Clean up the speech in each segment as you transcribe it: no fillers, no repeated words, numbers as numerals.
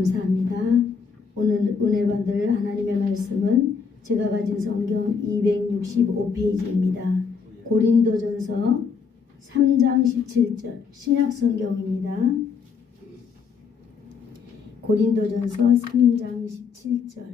감사합니다. 오늘 은혜 받을 하나님의 말씀은 제가 가진 성경 265페이지입니다. 고린도전서 3장 17절 신약 성경입니다. 고린도전서 3장 17절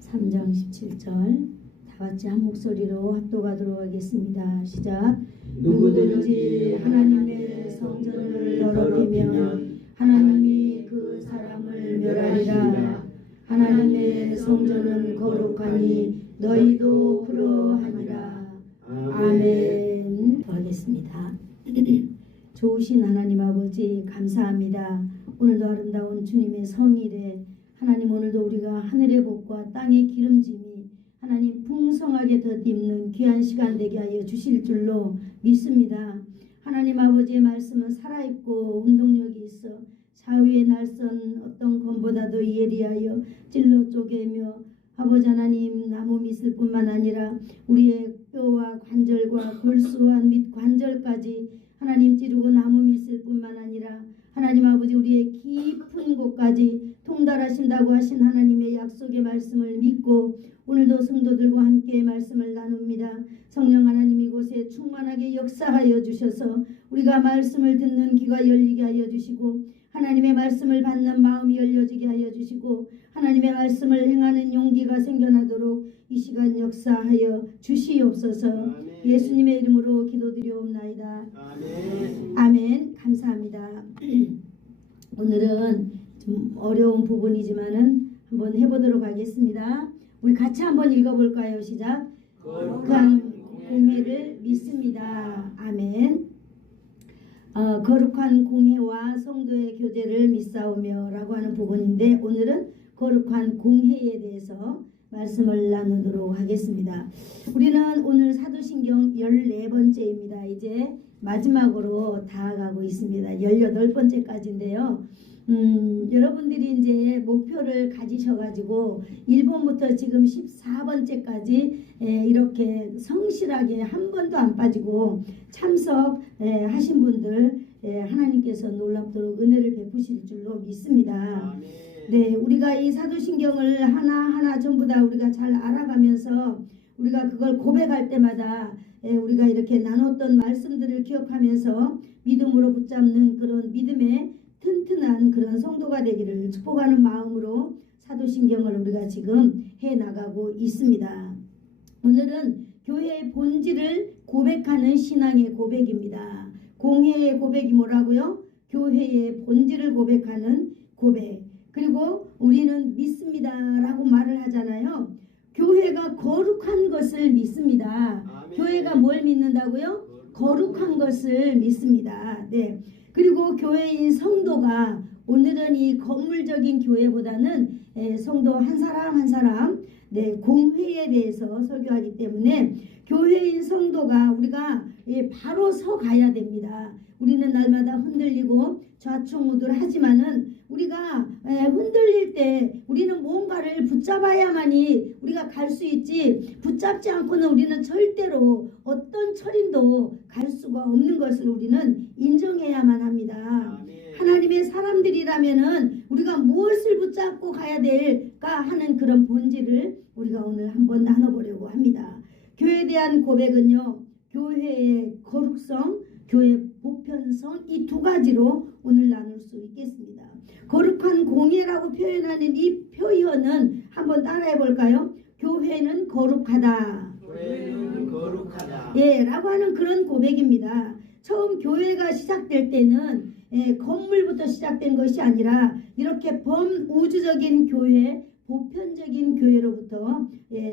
3장 17절 다같이 한 목소리로 합독하도록 하겠습니다. 시작. 누구든지 하나님의 성전을 더럽히면 하나님이 그 사람을 멸하리라. 하나님의 성전은 거룩하니 너희도 그러하니라. 아멘. 하겠습니다. 좋으신 하나님 아버지 감사합니다. 오늘도 아름다운 주님의 성일에 하나님 오늘도 우리가 하늘의 복과 땅의 기름짐이 하나님 풍성하게 덧입는 귀한 시간 되게 하여 주실 줄로 믿습니다. 하나님 아버지의 말씀은 살아있고 운동력이 있어 사위의 날선 어떤 검보다도 예리하여 찔러 쪼개며 아버지 하나님 나무 밑을 뿐만 아니라 우리의 뼈와 관절과 골수와 및 관절까지 하나님 찌르고 나무 밑을 뿐만 아니라 하나님 아버지 우리의 깊은 곳까지 통달하신다고 하신 하나님의 약속의 말씀을 믿고 오늘도 성도들과 함께 말씀을 나눕니다. 성령 하나님 이곳에 충만하게 역사하여 주셔서 우리가 말씀을 듣는 귀가 열리게 하여 주시고 하나님의 말씀을 받는 마음이 열려지게 하여 주시고 하나님의 말씀을 행하는 용기가 생겨나도록 이 시간 역사하여 주시옵소서. 아멘. 예수님의 이름으로 기도드리옵나이다. 아멘. 아멘. 감사합니다. 오늘은 좀 어려운 부분이지만은 한번 해보도록 하겠습니다. 우리 같이 한번 읽어볼까요? 시작. 거룩한 공회를 믿습니다. 아멘. 거룩한 공회와 성도의 교제를 믿사오며 라고 하는 부분인데 오늘은 거룩한 공회에 대해서 말씀을 나누도록 하겠습니다. 우리는 오늘 사도신경 14번째입니다. 이제 마지막으로 다가가고 있습니다. 18번째까지인데요. 여러분들이 이제 목표를 가지셔가지고 1번부터 지금 14번째까지 이렇게 성실하게 한 번도 안 빠지고 참석하신 분들 하나님께서 놀랍도록 은혜를 베푸실 줄로 믿습니다. 네, 우리가 이 사도신경을 하나하나 전부 다 우리가 잘 알아가면서 우리가 그걸 고백할 때마다 우리가 이렇게 나눴던 말씀들을 기억하면서 믿음으로 붙잡는 그런 믿음의 튼튼한 그런 성도가 되기를 축복하는 마음으로 사도신경을 우리가 지금 해나가고 있습니다. 오늘은 교회의 본질을 고백하는 신앙의 고백입니다. 공회의 고백이 뭐라고요? 교회의 본질을 고백하는 고백. 그리고 우리는 믿습니다 라고 말을 하잖아요. 교회가 거룩한 것을 믿습니다. 아멘. 교회가 뭘 믿는다고요? 거룩한 것을 믿습니다. 네. 그리고 교회인 성도가 오늘은 이 건물적인 교회보다는 성도 한 사람 한 사람 공회에 대해서 설교하기 때문에 교회인 성도가 우리가 바로 서 가야 됩니다. 우리는 날마다 흔들리고 좌충우돌하지만은 우리가 흔들릴 때 우리는 뭔가를 붙잡아야만이 우리가 갈 수 있지 붙잡지 않고는 우리는 절대로 어떤 철인도 갈 수가 없는 것을 우리는 인정해야만 합니다. 하나님의 사람들이라면은 우리가 무엇을 붙잡고 가야 될까 하는 그런 본질을 우리가 오늘 한번 나눠보려고 합니다. 교회에 대한 고백은요, 교회의 거룩성, 교회의 보편성 이 두 가지로 오늘 나눌 수 있겠습니다. 거룩한 공예라고 표현하는 이 표현은 한번 따라해 볼까요? 교회는 거룩하다. 교회는 거룩하다. 예, 라고 하는 그런 고백입니다. 처음 교회가 시작될 때는 건물부터 시작된 것이 아니라 이렇게 범우주적인 교회, 보편적인 교회로부터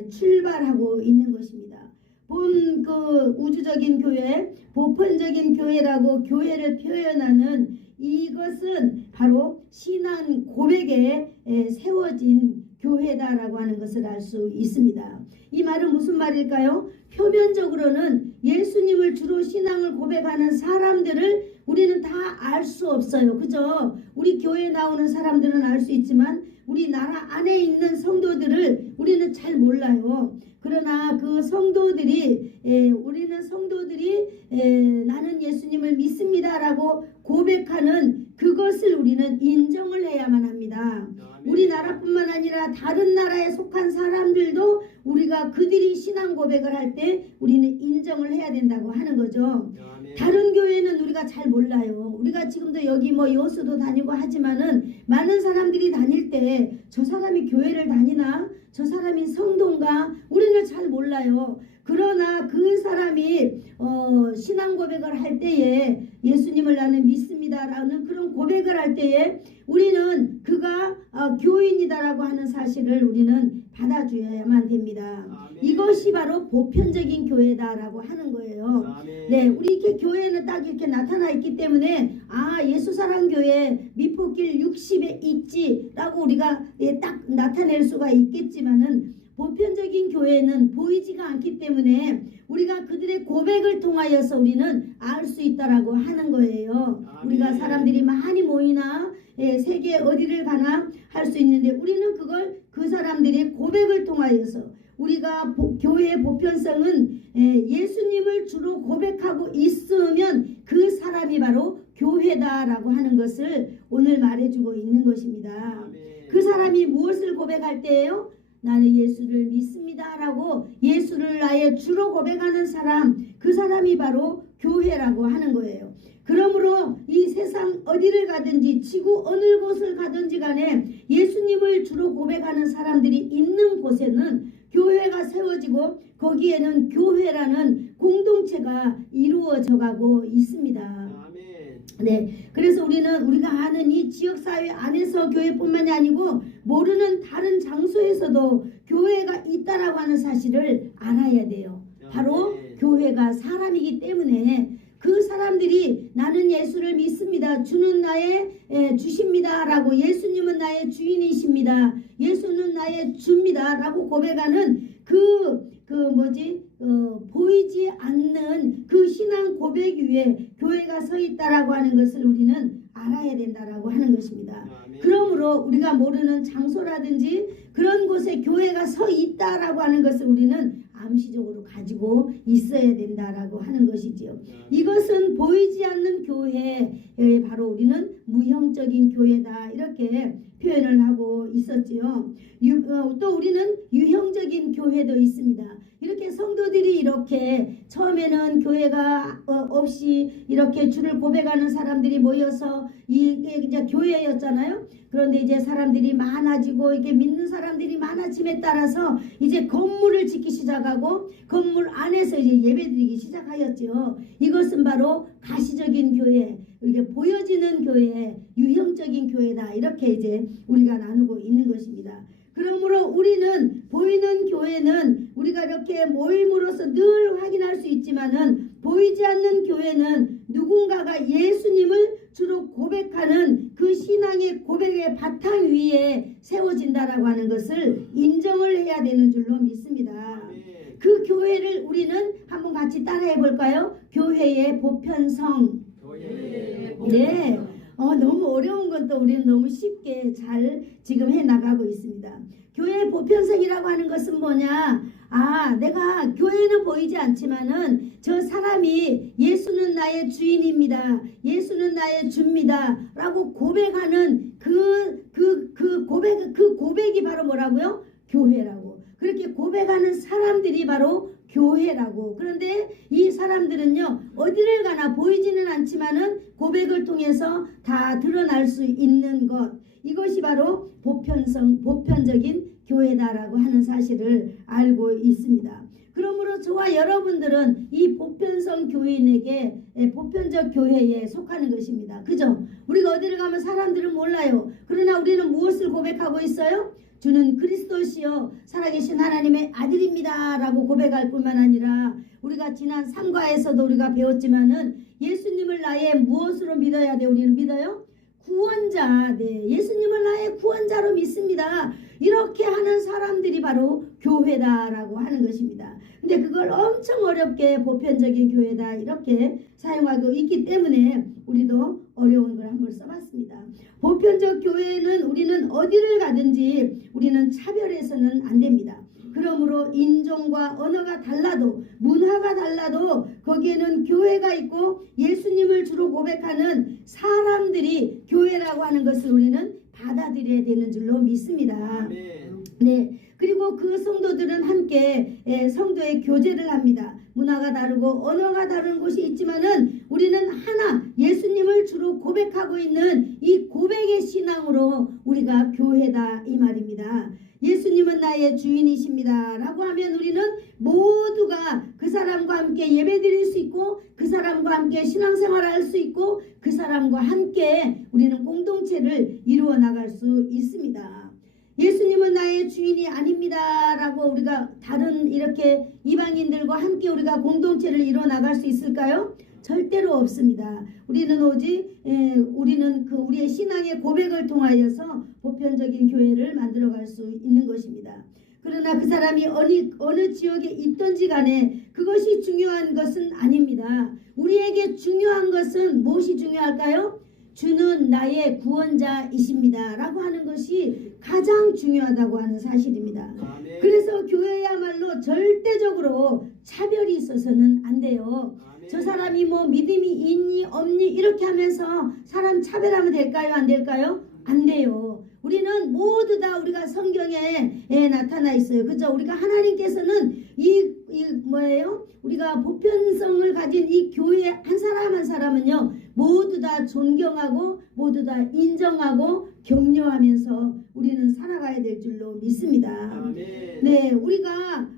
출발하고 있는 것입니다. 그 우주적인 교회, 보편적인 교회라고 교회를 표현하는 이것은 바로 신앙 고백에 세워진 교회다라고 하는 것을 알 수 있습니다. 이 말은 무슨 말일까요? 표면적으로는 예수님을 주로 신앙을 고백하는 사람들을 우리는 다 알 수 없어요. 그죠? 우리 교회에 나오는 사람들은 알 수 있지만 우리나라 안에 있는 성도들을 우리는 잘 몰라요. 그러나 그 성도들이 우리는 성도들이 나는 예수님을 믿습니다라고 고백하는 그것을 우리는 인정을 해야만 합니다. 우리나라뿐만 아니라 다른 나라에 속한 사람들도 우리가 그들이 신앙 고백을 할 때 우리는 인정을 해야 된다고 하는 거죠. 다른 교회는 우리가 잘 몰라요. 우리가 지금도 여기 뭐 여수도 다니고 하지만은 많은 사람들이 다닐 때 저 사람이 교회를 다니나? 저 사람이 성도인가? 우리는 잘 몰라요. 그러나 그 사람이 신앙 고백을 할 때에 예수님을 나는 믿습니다라는 그런 고백을 할 때에 우리는 그가 교인이다라고 하는 사실을 우리는 받아줘야만 됩니다. 아멘. 이것이 바로 보편적인 교회다라고 하는 거예요. 아멘. 네, 우리 이렇게 교회는 딱 이렇게 나타나 있기 때문에 예수사랑교회 미포길 60에 있지라고 우리가 딱 나타낼 수가 있겠지만은 보편적인 교회는 보이지가 않기 때문에 우리가 그들의 고백을 통하여서 우리는 알 수 있다라고 하는 거예요. 아멘. 우리가 사람들이 많이 모이나 세계 어디를 가나 할 수 있는데 우리는 그걸 그 사람들의 고백을 통하여서 우리가 교회의 보편성은 예수님을 주로 고백하고 있으면 그 사람이 바로 교회다라고 하는 것을 오늘 말해주고 있는 것입니다. 아멘. 그 사람이 무엇을 고백할 때예요? 나는 예수를 믿습니다라고 예수를 나의 주로 고백하는 사람, 그 사람이 바로 교회라고 하는 거예요. 그러므로 이 세상 어디를 가든지 지구 어느 곳을 가든지 간에 예수님을 주로 고백하는 사람들이 있는 곳에는 교회가 세워지고 거기에는 교회라는 공동체가 이루어져 가고 있습니다. 네, 그래서 우리가 아는 이 지역사회 안에서 교회뿐만이 아니고 모르는 다른 장소에서도 교회가 있다라고 하는 사실을 알아야 돼요. 바로 교회가 사람이기 때문에 그 사람들이 나는 예수를 믿습니다. 주는 나의 주십니다. 라고 예수님은 나의 주인이십니다. 예수는 나의 주입니다. 라고 고백하는 보이지 않는 그 신앙 고백 위에 교회가 서 있다라고 하는 것을 우리는 알아야 된다라고 하는 것입니다. 그러므로 우리가 모르는 장소라든지 그런 곳에 교회가 서 있다라고 하는 것을 우리는 암시적으로 가지고 있어야 된다라고 하는 것이지요. 이것은 보이지 않는 교회, 바로 우리는 무형적인 교회다 이렇게 표현을 하고 있었지요. 또 우리는 유형적인 교회도 있습니다. 이렇게 성도들이 이렇게 처음에는 교회가 없이 이렇게 주를 고백하는 사람들이 모여서 이게 이제 교회였잖아요. 그런데 이제 사람들이 많아지고 이게 믿는 사람들이 많아짐에 따라서 이제 건물을 짓기 시작하고 건물 안에서 이제 예배드리기 시작하였죠. 이것은 바로 가시적인 교회, 이렇게 보여지는 교회, 유형적인 교회다 이렇게 이제 우리가 나누고 있는 것입니다. 그러므로 우리는 보이는 교회는 우리가 이렇게 모임으로써 늘 확인할 수 있지만은 보이지 않는 교회는 누군가가 예수님을 주로 고백하는 그 신앙의 고백의 바탕 위에 세워진다라고 하는 것을 인정을 해야 되는 줄로 믿습니다. 그 교회를 우리는 한번 같이 따라해 볼까요? 교회의 보편성. 네. 너무 어려운 것도 우리는 너무 쉽게 잘 지금 해 나가고 있습니다. 교회의 보편성이라고 하는 것은 뭐냐? 내가 교회는 보이지 않지만은 저 사람이 예수는 나의 주인입니다. 예수는 나의 주입니다. 라고 고백하는 그 고백이 바로 뭐라고요? 교회라고. 그렇게 고백하는 사람들이 바로 교회라고. 그런데 이 사람들은요 어디를 가나 보이지는 않지만은 고백을 통해서 다 드러날 수 있는 것, 이것이 바로 보편적인 교회다라고 하는 사실을 알고 있습니다. 그러므로 저와 여러분들은 이 보편성 교인에게 보편적 교회에 속하는 것입니다. 그죠? 우리가 어디를 가면 사람들은 몰라요. 그러나 우리는 무엇을 고백하고 있어요? 주는 그리스도시요 살아계신 하나님의 아들입니다 라고 고백할 뿐만 아니라 우리가 지난 상과에서도 우리가 배웠지만은 예수님을 나의 무엇으로 믿어야 돼? 우리는 믿어요? 구원자. 네, 예수님을 나의 구원자로 믿습니다. 이렇게 하는 사람들이 바로 교회다라고 하는 것입니다. 근데 그걸 엄청 어렵게 보편적인 교회다 이렇게 사용하고 있기 때문에 우리도 어려운 걸 한번 써봤습니다. 보편적 교회는 우리는 어디를 가든지 우리는 차별해서는 안 됩니다. 그러므로 인종과 언어가 달라도 문화가 달라도 거기에는 교회가 있고 예수님을 주로 고백하는 사람들이 교회라고 하는 것을 우리는 받아들여야 되는 줄로 믿습니다. 네, 그리고 그 성도들은 함께 성도의 교제를 합니다. 문화가 다르고 언어가 다른 곳이 있지만은 우리는 하나 예수님을 주로 고백하고 있는 이 고백의 신앙으로 우리가 교회다 이 말입니다. 예수님은 나의 주인이십니다 라고 하면 우리는 모두가 그 사람과 함께 예배드릴 수 있고 그 사람과 함께 신앙생활을 할 수 있고 그 사람과 함께 우리는 공동체를 이루어 나갈 수 있습니다. 예수님은 나의 주인이 아닙니다 라고 우리가 다른 이렇게 이방인들과 함께 우리가 공동체를 이루어 나갈 수 있을까요? 절대로 없습니다. 우리는 오직 우리는 우리의 신앙의 고백을 통하여서 보편적인 교회를 만들어갈 수 있는 것입니다. 그러나 그 사람이 어느 지역에 있든지 간에 그것이 중요한 것은 아닙니다. 우리에게 중요한 것은 무엇이 중요할까요? 주는 나의 구원자이십니다 라고 하는 것이 가장 중요하다고 하는 사실입니다. 아멘. 그래서 교회야말로 절대적으로 차별이 있어서는 안 돼요. 아멘. 저 사람이 뭐 믿음이 있니 없니 이렇게 하면서 사람 차별하면 될까요? 안 될까요? 안 돼요. 우리는 모두 다 우리가 성경에 나타나 있어요. 그죠? 우리가 하나님께서는 뭐예요? 우리가 보편성을 가진 이 교회 한 사람 한 사람은요 모두 다 존경하고 모두 다 인정하고 격려하면서 우리는 살아가야 될 줄로 믿습니다. 아멘. 네, 우리가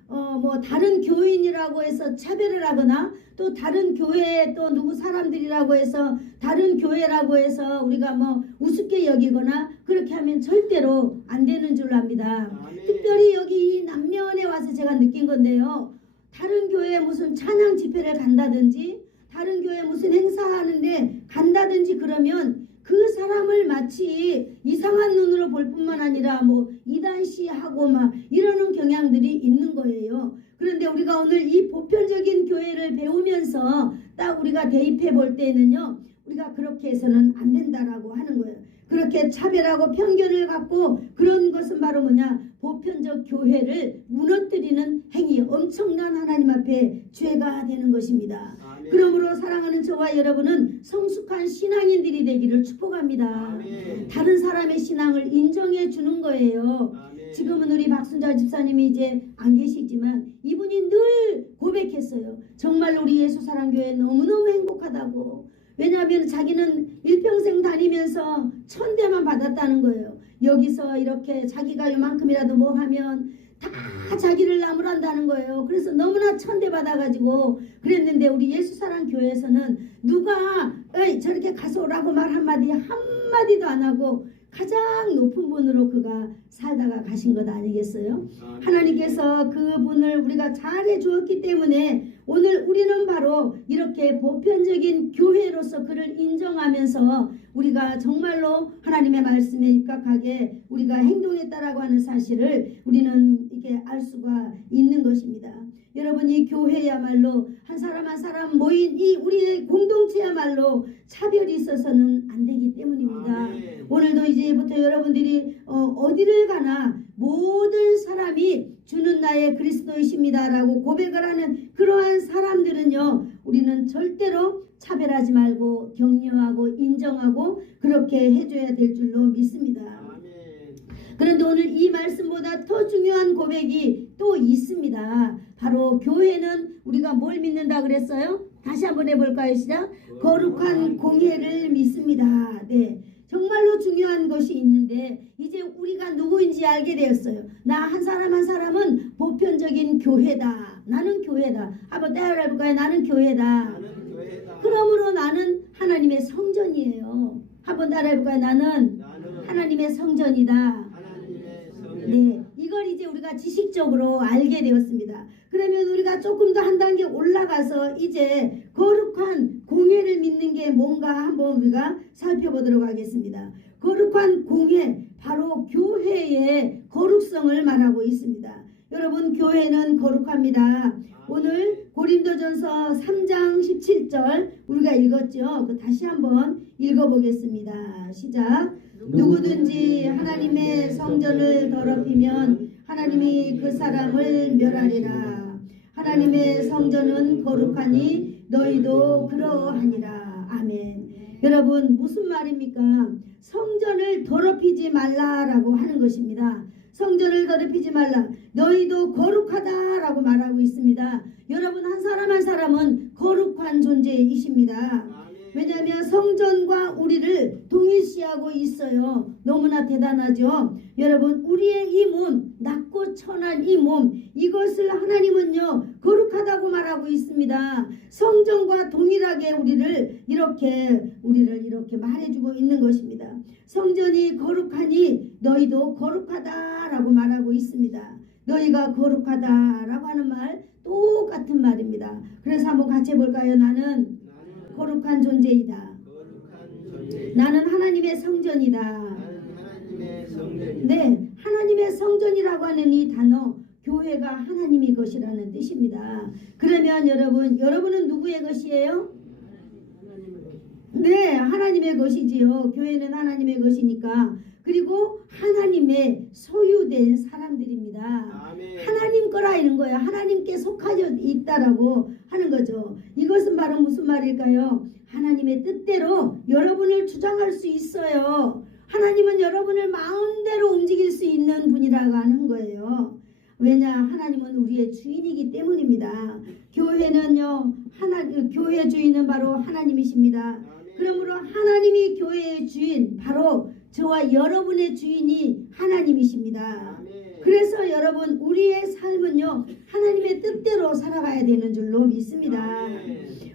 뭐 다른 교인이라고 해서 차별을 하거나 또 다른 교회 또 누구 사람들이라고 해서 다른 교회라고 해서 우리가 뭐 우습게 여기거나 그렇게 하면 절대로 안 되는 줄로 압니다. 아멘. 특별히 여기 이 남면에 와서 제가 느낀 건데요. 다른 교회에 무슨 찬양 집회를 간다든지 다른 교회에 무슨 행사하는데 간다든지 그러면 그 사람을 마치 이상한 눈으로 볼 뿐만 아니라 뭐 이단시하고 막 이러는 경향들이 있는 거예요. 그런데 우리가 오늘 이 보편적인 교회를 배우면서 딱 우리가 대입해 볼 때는요. 우리가 그렇게 해서는 안 된다라고 하는 거예요. 그렇게 차별하고 편견을 갖고 그런 것은 바로 뭐냐? 보편적 교회를 무너뜨리는 행위, 엄청난 하나님 앞에 죄가 되는 것입니다. 아멘. 그러므로 사랑하는 저와 여러분은 성숙한 신앙인들이 되기를 축복합니다. 아멘. 다른 사람의 신앙을 인정해 주는 거예요. 아멘. 지금은 우리 박순자 집사님이 이제 안 계시지만 이분이 늘 고백했어요. 정말 우리 예수사랑교회 너무너무 행복하다고. 왜냐하면 자기는 일평생 다니면서 천대만 받았다는 거예요. 여기서 이렇게 자기가 요만큼이라도 뭐 하면 다 자기를 나무란다는 거예요. 그래서 너무나 천대 받아가지고 그랬는데 우리 예수사랑교회에서는 누가 에이 저렇게 가서 오라고 말 한마디도 안 하고 가장 높은 분으로 그가 살다가 가신 것 아니겠어요? 아멘. 하나님께서 그분을 우리가 잘해 주었기 때문에 오늘 우리는 바로 이렇게 보편적인 교회로서 그를 인정하면서 우리가 정말로 하나님의 말씀에 입각하게 우리가 행동했다라고 하는 사실을 우리는 이렇게 알 수가 있는 것입니다. 여러분 이 교회야말로 한 사람 한 사람 모인 이 우리의 공동체야말로 차별이 있어서는 안 되기 때문입니다. 아멘. 오늘도 이제부터 여러분들이 어디를 가나 모든 사람이 주는 나의 그리스도이십니다 라고 고백을 하는 그러한 사람들은요 우리는 절대로 차별하지 말고 격려하고 인정하고 그렇게 해줘야 될 줄로 믿습니다. 아멘. 그런데 오늘 이 말씀보다 더 중요한 고백이 또 있습니다. 바로 교회는 우리가 뭘 믿는다 그랬어요? 다시 한번 해볼까요? 시작. 거룩한 공회를 믿습니다. 네, 정말로 중요한 것이 있는데 이제 우리가 누구인지 알게 되었어요. 나 한 사람 한 사람은 보편적인 교회다. 나는 교회다. 한번 따라해볼까요? 나는 교회다. 나는 교회다. 그러므로 나는 하나님의 성전이에요. 한번 따라해볼까요? 나는 나는 하나님의 성전이다. 하나님의 성전. 네, 이걸 이제 우리가 지식적으로 알게 되었습니다. 그러면 우리가 조금 더 한 단계 올라가서 이제 거룩한 공회를 믿는 게 뭔가 한번 우리가 살펴보도록 하겠습니다. 거룩한 공회, 바로 교회의 거룩성을 말하고 있습니다. 여러분, 교회는 거룩합니다. 오늘 고린도전서 3장 17절 우리가 읽었죠. 다시 한번 읽어보겠습니다. 시작. 누구든지 하나님의 성전을 더럽히면 하나님이 그 사람을 멸하리라. 하나님의 성전은 거룩하니 너희도 그러하니라. 아멘. 여러분, 무슨 말입니까? 성전을 더럽히지 말라라고 하는 것입니다. 성전을 더럽히지 말라. 너희도 거룩하다라고 말하고 있습니다. 여러분, 한 사람 한 사람은 거룩한 존재이십니다. 왜냐하면 성전과 우리를 동일시하고 있어요. 너무나 대단하죠. 여러분, 우리의 이 몸, 낮고 천한 이 몸, 이것을 하나님은요 거룩하다고 말하고 있습니다. 성전과 동일하게 우리를 이렇게 말해주고 있는 것입니다. 성전이 거룩하니 너희도 거룩하다라고 말하고 있습니다. 너희가 거룩하다라고 하는 말 똑같은 말입니다. 그래서 한번 같이 해볼까요? 나는 거룩한 존재이다. 나는 하나님의 성전이다. 네, 하나님의 성전이라고 하는 이 단어, 교회가 하나님의 것이라는 뜻입니다. 그러면 여러분은 누구의 것이에요? 네, 하나님의 것이지요. 교회는 하나님의 것이니까. 그리고 하나님의 소유된 사람들입니다. 하나님 거라 이런 거예요. 하나님께 속하여 있다라고 하는 거죠. 이것은 바로 무슨 말일까요? 하나님의 뜻대로 여러분을 주장할 수 있어요. 하나님은 여러분을 마음대로 움직일 수 있는 분이라고 하는 거예요. 왜냐? 하나님은 우리의 주인이기 때문입니다. 교회는요, 교회 주인은 바로 하나님이십니다. 그러므로 하나님이 교회의 주인, 바로 저와 여러분의 주인이 하나님이십니다. 그래서 여러분, 우리의 삶은요 하나님의 뜻대로 살아가야 되는 줄로 믿습니다.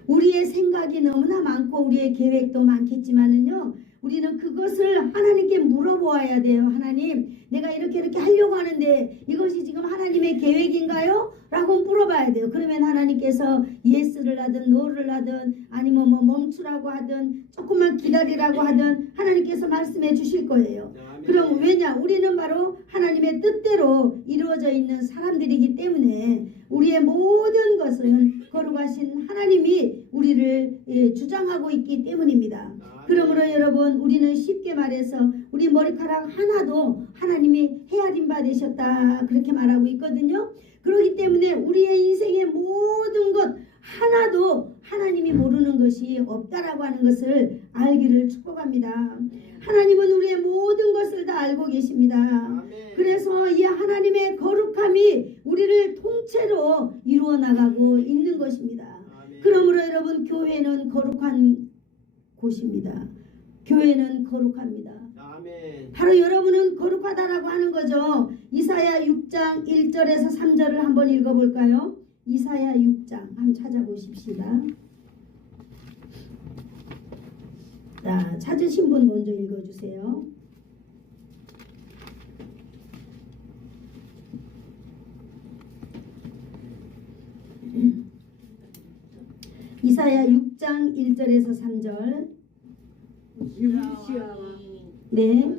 우리의 생각이 너무나 많고 우리의 계획도 많겠지만은요, 우리는 그것을 하나님께 물어보아야 돼요. 하나님, 내가 이렇게 하려고 하는데 이것이 지금 하나님의 계획인가요? 라고 물어봐야 돼요. 그러면 하나님께서 예스를 하든 노를 하든 아니면 멈추라고 하든 조금만 기다리라고 하든 하나님께서 말씀해 주실 거예요. 그럼 왜냐? 우리는 바로 하나님의 뜻대로 이루어져 있는 사람들이기 때문에 우리의 모든 것은 거룩하신 하나님이 우리를 주장하고 있기 때문입니다. 그러므로 여러분, 우리는 쉽게 말해서 우리 머리카락 하나도 하나님이 헤아림 받으셨다 그렇게 말하고 있거든요. 그렇기 때문에 우리의 인생의 모든 것 하나도 하나님이 모르는 것이 없다라고 하는 것을 알기를 축복합니다. 하나님은 우리의 모든 것을 다 알고 계십니다. 그래서 이 하나님의 거룩함이 우리를 통째로 이루어 나가고 있는 것입니다. 그러므로 여러분, 교회는 거룩한 곳입니다. 교회는 거룩합니다. 바로 여러분은 거룩하다라고 하는 거죠. 이사야 6장 1절에서 3절을 한번 읽어볼까요? 이사야 6장 한번 찾아보십시다. 자, 찾으신 분 먼저 읽어주세요. 이사야 6장 1절에서 3절. 네,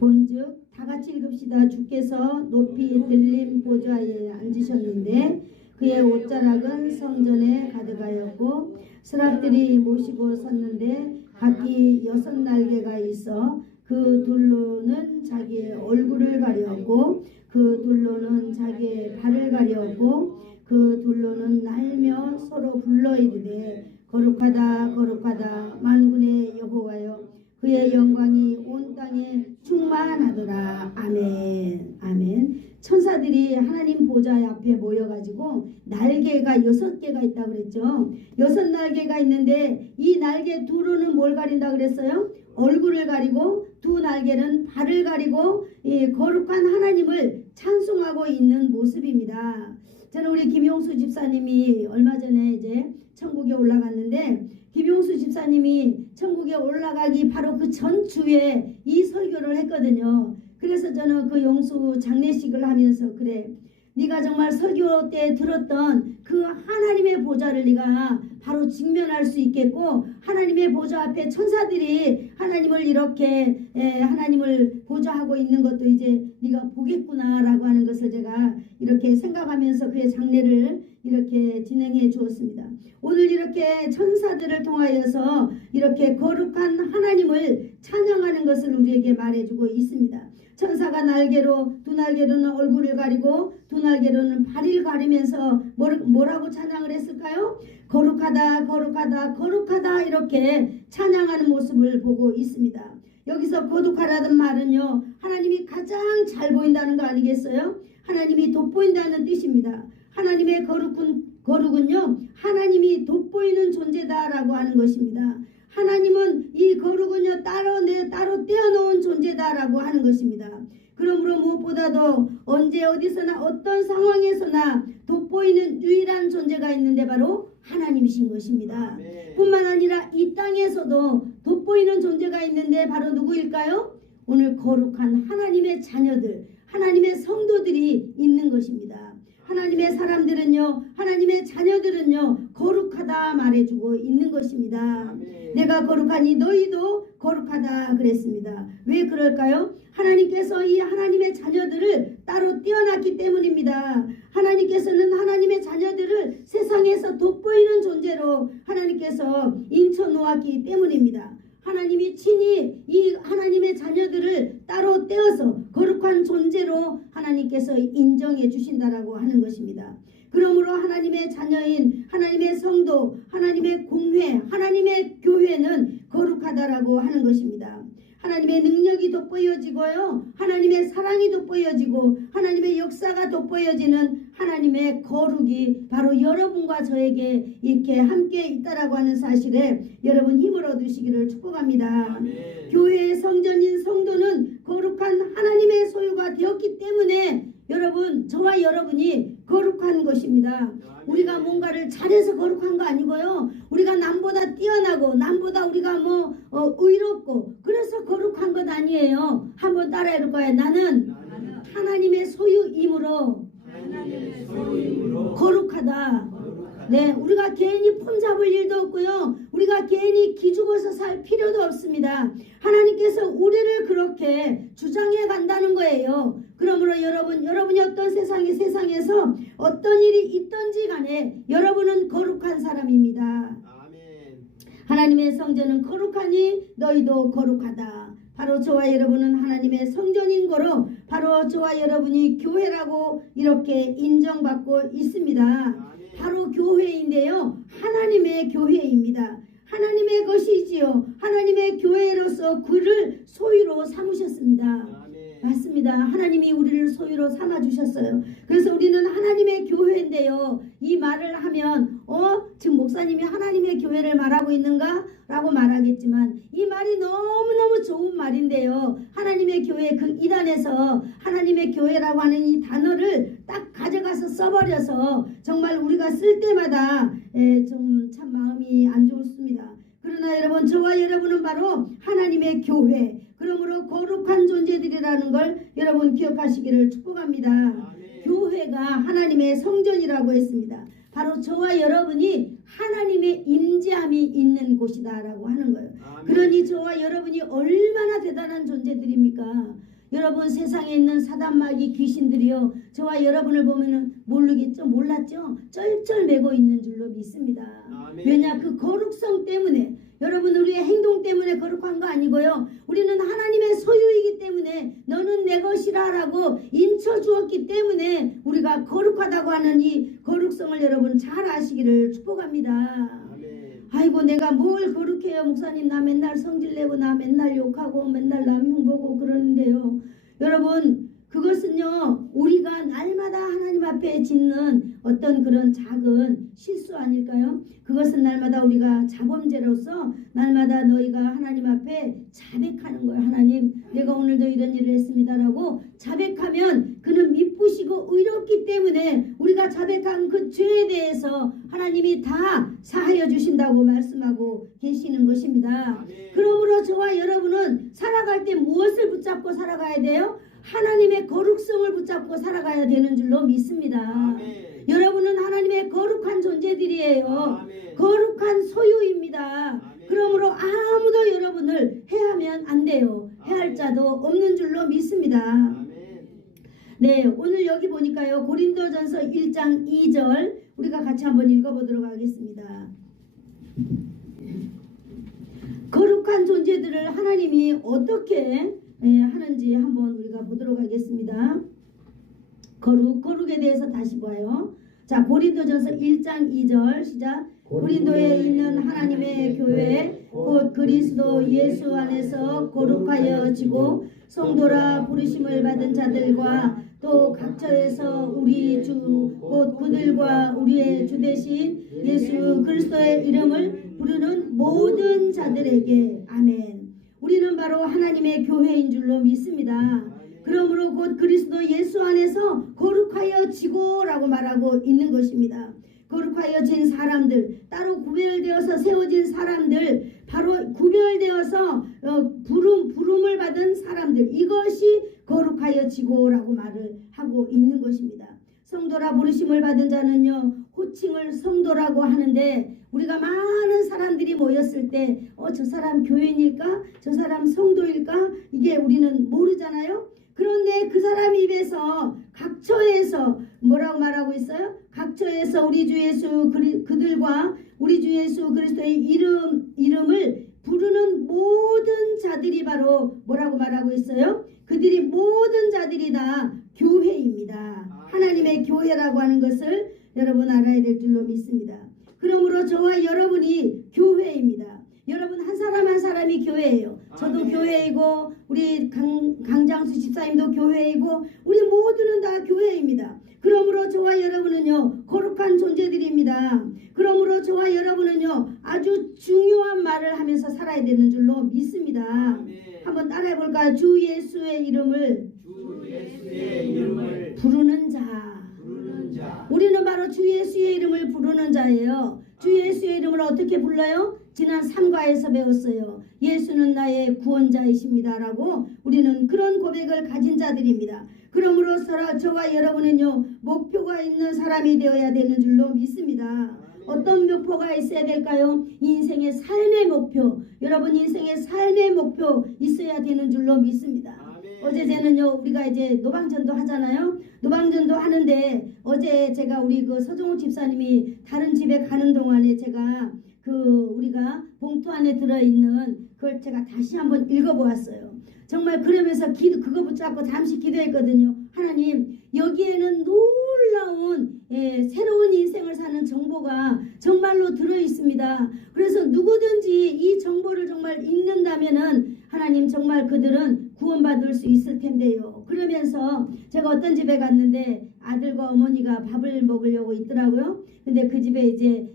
본즉 다같이 읽읍시다. 주께서 높이 들림 보좌에 앉으셨는데 그의 옷자락은 성전에 가득하였고 스랍들이 모시고 섰는데 각기 6날개가 있어 그 둘로는 자기의 얼굴을 가렸고 그 둘로는 자기의 발을 가렸고 그 둘로는 날며 서로 불러 이르되 거룩하다 거룩하다 만군의 여호와여, 그의 영광이 온 땅에 충만하더라. 아멘. 아멘. 천사들이 하나님 보좌 앞에 모여가지고 날개가 6개가 있다고 그랬죠. 6날개가 있는데 이 날개 두로는 뭘 가린다 그랬어요? 얼굴을 가리고 두 날개는 발을 가리고 거룩한 하나님을 찬송하고 있는 모습입니다. 저는 우리 김용수 집사님이 얼마 전에 이제 천국에 올라갔는데, 김용수 집사님이 천국에 올라가기 바로 그 전주에 이 설교를 했거든요. 그래서 저는 그 용수 장례식을 하면서, 그래, 네가 정말 설교 때 들었던 그 하나님의 보좌를 네가 바로 직면할 수 있겠고 하나님의 보좌 앞에 천사들이 하나님을 이렇게 하나님을 보좌하고 있는 것도 이제 네가 보겠구나라고 하는 것을 제가 이렇게 생각하면서 그의 장례를 이렇게 진행해 주었습니다. 오늘 이렇게 천사들을 통하여서 이렇게 거룩한 하나님을 찬양하는 것을 우리에게 말해주고 있습니다. 천사가 날개로 두 날개로는 얼굴을 가리고 두 날개로는 발을 가리면서 뭐라고 찬양을 했을까요? 거룩하다 거룩하다 거룩하다 이렇게 찬양하는 모습을 보고 있습니다. 여기서 거룩하다는 말은요 하나님이 가장 잘 보인다는 거 아니겠어요? 하나님이 돋보인다는 뜻입니다. 하나님의 거룩은요 하나님이 돋보이는 존재다라고 하는 것입니다. 하나님은 이 거룩은요 따로 떼어놓은 존재다라고 하는 것입니다. 그러므로 무엇보다도 언제 어디서나 어떤 상황에서나 돋보이는 유일한 존재가 있는데 바로 하나님이신 것입니다. 뿐만 아니라 이 땅에서도 돋보이는 존재가 있는데 바로 누구일까요? 오늘 거룩한 하나님의 자녀들, 하나님의 성도들이 있는 것입니다. 하나님의 사람들은요, 하나님의 자녀들은요, 거룩하다 말해주고 있는 것입니다. 아멘. 내가 거룩하니 너희도 거룩하다 그랬습니다. 왜 그럴까요? 하나님께서 이 하나님의 자녀들을 따로 떼어놨기 때문입니다. 하나님께서는 하나님의 자녀들을 세상에서 돋보이는 존재로 하나님께서 인쳐놓았기 때문입니다. 하나님이 친히 이 하나님의 자녀들을 따로 떼어서 거룩한 존재로 하나님께서 인정해 주신다라고 하는 것입니다. 그러므로 하나님의 자녀인 하나님의 성도, 하나님의 공회, 하나님의 교회는 거룩하다라고 하는 것입니다. 하나님의 능력이 돋보여지고요. 하나님의 사랑이 돋보여지고 하나님의 역사가 돋보여지는 하나님의 거룩이 바로 여러분과 저에게 이렇게 함께 있다라고 하는 사실에 여러분 힘을 얻으시기를 축복합니다. 아멘. 교회의 성전인 성도는 거룩한 하나님의 소유가 되었기 때문에 여러분 저와 여러분이 거룩한 것입니다. 우리가 뭔가를 잘해서 거룩한 거 아니고요. 우리가 남보다 뛰어나고 남보다 우리가 의롭고 그래서 거룩한 것 아니에요. 한번 따라해 볼 거예요. 나는 하나님의 소유이므로 하나님의 소유이므로 거룩하다. 네, 우리가 괜히 폰 잡을 일도 없고요. 우리가 괜히 기죽어서 살 필요도 없습니다. 하나님께서 우리를 그렇게 주장해 간다는 거예요. 그러므로 여러분이 어떤 세상에서 어떤 일이 있든지 간에 여러분은 거룩한 사람입니다. 아멘. 하나님의 성전은 거룩하니 너희도 거룩하다. 바로 저와 여러분은 하나님의 성전인 거로 바로 저와 여러분이 교회라고 이렇게 인정받고 있습니다. 아멘. 바로 교회인데요. 하나님의 교회입니다. 하나님의 것이지요. 하나님의 교회로서 그를 소유로 삼으셨습니다. 아멘. 맞습니다. 하나님이 우리를 소유로 삼아주셨어요. 그래서 우리는 하나님의 교회인데요. 이 말을 하면 지금 목사님이 하나님의 교회를 말하고 있는가? 라고 말하겠지만 이 말이 너무너무 좋은 말인데요. 하나님의 교회 그 이단에서 하나님의 교회라고 하는 이 단어를 딱 가져가서 써버려서 정말 우리가 쓸 때마다 좀 참 마음이 안 좋습니다. 그러나 여러분 저와 여러분은 바로 하나님의 교회 그러므로 거룩한 존재들이라는 걸 여러분 기억하시기를 축복합니다. 아멘. 교회가 하나님의 성전이라고 했습니다. 바로 저와 여러분이 하나님의 임재함이 있는 곳이다라고 하는 거예요. 아멘. 그러니 저와 여러분이 얼마나 대단한 존재들입니까? 여러분 세상에 있는 사단마귀 귀신들이요 저와 여러분을 보면은 몰랐죠? 쩔쩔매고 있는 줄로 믿습니다. 아멘. 왜냐 그 거룩성 때문에 여러분 우리의 행동 때문에 거룩한 거 아니고요. 우리는 하나님의 소유이기 때문에 너는 내 것이라 라고 인쳐주었기 때문에 우리가 거룩하다고 하는 이 거룩성을 여러분 잘 아시기를 축복합니다. 아멘. 아이고 내가 뭘 거룩해요 목사님 나 맨날 성질내고 나 맨날 욕하고 맨날 남 흉보고 그러는데요. 여러분 그것은요 우리가 날마다 하나님 앞에 짓는 어떤 그런 작은 실수 아닐까요? 그것은 날마다 우리가 자범죄로서 날마다 너희가 하나님 앞에 자백하는 거예요. 하나님 내가 오늘도 이런 일을 했습니다라고 자백하면 그는 미쁘시고 의롭기 때문에 우리가 자백한 그 죄에 대해서 하나님이 다 사하여 주신다고 말씀하고 계시는 것입니다. 아멘. 그러므로 저와 여러분은 살아갈 때 무엇을 붙잡고 살아가야 돼요? 하나님의 거룩성을 붙잡고 살아가야 되는 줄로 믿습니다. 아멘. 여러분은 하나님의 거룩한 존재들이에요. 아멘. 거룩한 소유입니다. 아멘. 그러므로 아무도 여러분을 해하면 안 돼요. 해할 아멘. 자도 없는 줄로 믿습니다. 아멘. 네, 오늘 여기 보니까요. 고린도전서 1장 2절 우리가 같이 한번 읽어보도록 하겠습니다. 거룩한 존재들을 하나님이 어떻게 하는지 한번 우리가 보도록 하겠습니다. 거룩에 대해서 다시 봐요. 자, 고린도전서 1장 2절 시작. 고린도에 있는 하나님의 교회 곧 그리스도 예수 안에서 거룩하여 지고 성도라 부르심을 받은 자들과 또 각처에서 우리 주 곧 그들과 우리의 주 되신 예수 그리스도의 이름을 부르는 모든 자들에게 아멘. 우리는 바로 하나님의 교회인 줄로 믿습니다. 그러므로 곧 그리스도 예수 안에서 거룩하여 지고라고 말하고 있는 것입니다. 거룩하여진 사람들, 따로 구별되어서 세워진 사람들, 바로 구별되어서 부름을 받은 사람들, 이것이 거룩하여지고라고 말을 하고 있는 것입니다. 성도라 부르심을 받은 자는요, 호칭을 성도라고 하는데 우리가 많은 사람들이 모였을 때 저 사람 교인일까? 저 사람 성도일까? 이게 우리는 모르잖아요. 그런데 그 사람 입에서 각처에서 뭐라고 말하고 있어요? 각처에서 우리 주 예수 그들과 우리 주 예수 그리스도의 이름을 부르는 모든 자들이 바로 뭐라고 말하고 있어요? 그들이 모든 자들이 다 교회입니다. 하나님의 교회라고 하는 것을 여러분 알아야 될 줄로 믿습니다. 그러므로 저와 여러분이 교회입니다. 여러분 한 사람 한 사람이 교회예요. 저도 아멘. 교회이고 우리 강장수 집사님도 교회이고 우리 모두는 다 교회입니다. 그러므로 저와 여러분은요 거룩한 존재들입니다. 그러므로 저와 여러분은요 아주 중요한 말을 하면서 살아야 되는 줄로 믿습니다. 아멘. 한번 따라해 볼까요? 주 예수의 이름을 주 예수의 이름을 부르는 자. 부르는 자. 우리는 바로 주 예수의 이름을 부르는 자예요. 주 예수의 이름을 어떻게 불러요? 지난 3과에서 배웠어요. 예수는 나의 구원자이십니다라고 우리는 그런 고백을 가진 자들입니다. 그러므로 저와 여러분은요 목표가 있는 사람이 되어야 되는 줄로 믿습니다. 어떤 목표가 있어야 될까요? 인생의 삶의 목표. 여러분 인생의 삶의 목표 있어야 되는 줄로 믿습니다. 아멘. 어제 저는요 우리가 이제 노방전도 하잖아요. 노방전도 하는데 어제 제가 우리 그 서정우 집사님이 다른 집에 가는 동안에 제가 우리가 봉투 안에 들어있는 그걸 제가 다시 한번 읽어보았어요. 정말 그러면서 그거 붙잡고 잠시 기도했거든요. 하나님 여기에는 놀라운 새로운 인생을 사는 정보가 정말로 들어있습니다. 그래서 누구든지 이 정보를 정말 읽는다면은 하나님 정말 그들은 구원받을 수 있을 텐데요. 그러면서 제가 어떤 집에 갔는데 아들과 어머니가 밥을 먹으려고 있더라고요. 근데 그 집에 이제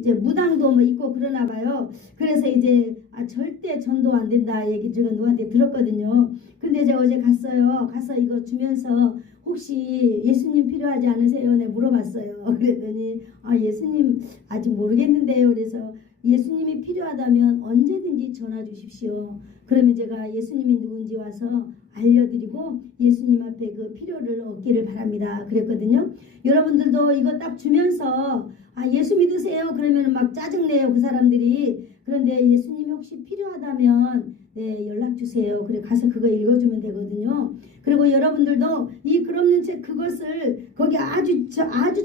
이제 무당도 뭐 있고 그러나 봐요. 그래서 이제 절대 전도 안 된다 얘기 제가 누구한테 들었거든요. 근데 제가 어제 갔어요. 가서 이거 주면서 혹시 예수님 필요하지 않으세요? 네 물어봤어요. 그랬더니 예수님 아직 모르겠는데요. 그래서 예수님이 필요하다면 언제든지 전화 주십시오. 그러면 제가 예수님이 누군지 와서 알려드리고 예수님 앞에 그 필요를 얻기를 바랍니다. 그랬거든요. 여러분들도 이거 딱 주면서 예수 믿으세요. 그러면 막 짜증내요 그 사람들이. 그런데 예수님이 혹시 필요하다면 네 연락 주세요. 그래 가서 그거 읽어주면 되거든요. 그리고 여러분들도 이 글없는 책 그것을 거기 아주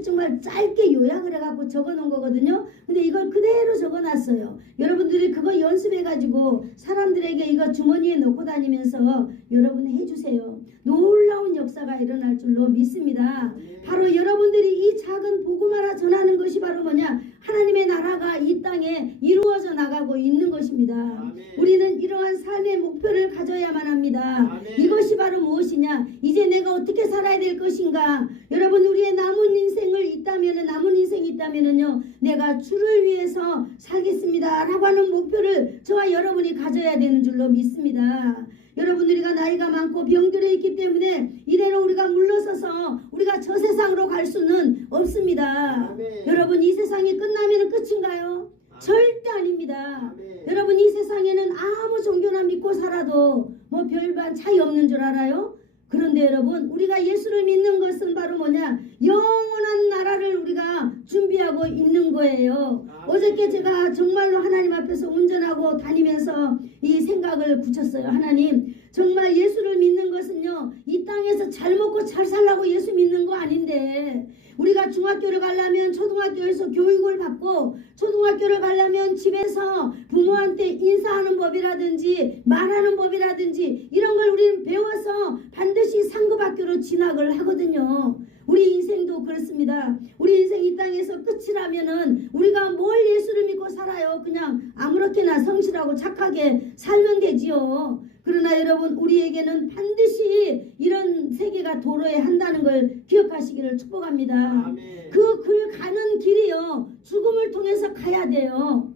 정말 짧게 요약을 해갖고 적어놓은 거거든요. 근데 이걸 그대로 적어놨어요. 여러분들이 그거 연습해가지고 사람들에게 이거 주머니에 넣고 다니면서 여러분 해주세요. 놀라운 역사가 일어날 줄로 믿습니다. 바로 여러분들이 이 작은 복음 하나 전하는 것이 바로 뭐냐? 하나님의 나라가 이 땅에 이루어져 나가고 있는 것입니다. 아멘. 우리는 이러한 삶의 목표를 가져야만 합니다. 아멘. 이것이 바로 무엇이냐? 이제 내가 어떻게 살아야 될 것인가? 여러분 우리의 남은 인생이 있다면은요 내가 주를 위해서 살겠습니다 라고 하는 목표를 저와 여러분이 가져야 되는 줄로 믿습니다. 여러분 우리가 나이가 많고 병들어 있기 때문에 이대로 우리가 물러서서 우리가 저 세상으로 갈 수는 없습니다. 아멘. 여러분 이 세상이 끝나면 끝인가요? 절대 아닙니다. 아멘. 여러분 이 세상에는 아무 종교나 믿고 살아도 뭐 별반 차이 없는 줄 알아요? 그런데 여러분, 우리가 예수를 믿는 것은 바로 뭐냐? 영원한 나라를 우리가 준비하고 있는 거예요. 어저께 제가 정말로 하나님 앞에서 운전하고 다니면서 이 생각을 붙였어요. 하나님, 정말 예수를 믿는 것은요, 이 땅에서 잘 먹고 잘 살라고 예수 믿는 거 아닌데, 우리가 중학교를 가려면 초등학교에서 교육을 받고, 초등학교를 가려면 집에서 부모한테 인사하는 법이라든지 말하는 법이라든지 이런 걸 우리는 배워서 반드시 상급학교로 진학을 하거든요. 우리 인생도 그렇습니다. 우리 인생 이 땅에서 끝이라면은 우리가 뭘 예수를 믿고 살아요? 그냥 아무렇게나 성실하고 착하게 살면 되지요. 그러나 여러분, 우리에게는 반드시 이런 세계가 도로에 한다는 걸 기억하시기를 축복합니다. 아멘. 그 길 가는 길이요, 죽음을 통해서 가야 돼요.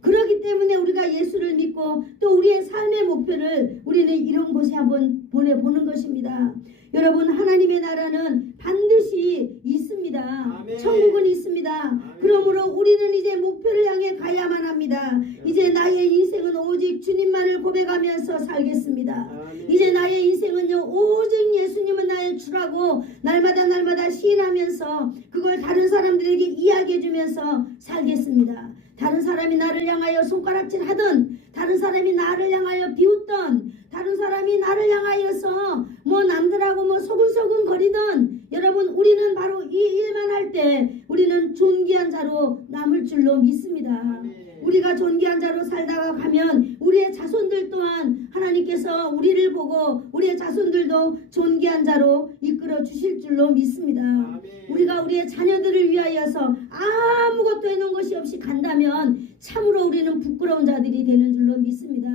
그렇기 때문에 우리가 예수를 믿고 또 우리의 삶의 목표를 우리는 이런 곳에 한번 보내보는 것입니다. 여러분, 하나님의 나라는 반드시 있습니다. 아멘. 천국은 있습니다. 아멘. 그러므로 우리는 이제 목표를 향해 가야만 합니다. 이제 나의 인생은 오직 주님만을 고백하면서 살겠습니다. 아멘. 이제 나의 인생은요, 오직 예수님은 나의 주라고 날마다 시인하면서 그걸 다른 사람들에게 이야기해주면서 살겠습니다. 다른 사람이 나를 향하여 손가락질 하든, 다른 사람이 나를 향하여 비웃던, 다른 사람이 나를 향하여서 뭐 남들하고 뭐 소근소근 거리던, 여러분, 우리는 바로 이 일만 할 때 우리는 존귀한 자로 남을 줄로 믿습니다. 우리가 존귀한 자로 살다가 가면 우리의 자손들 또한 하나님께서 우리를 보고 우리의 자손들도 존귀한 자로 이끌어 주실 줄로 믿습니다. 우리가 우리의 자녀들을 위하여서 아무것도 해놓은 것이 없이 간다면 참으로 우리는 부끄러운 자들이 되는 줄로 믿습니다.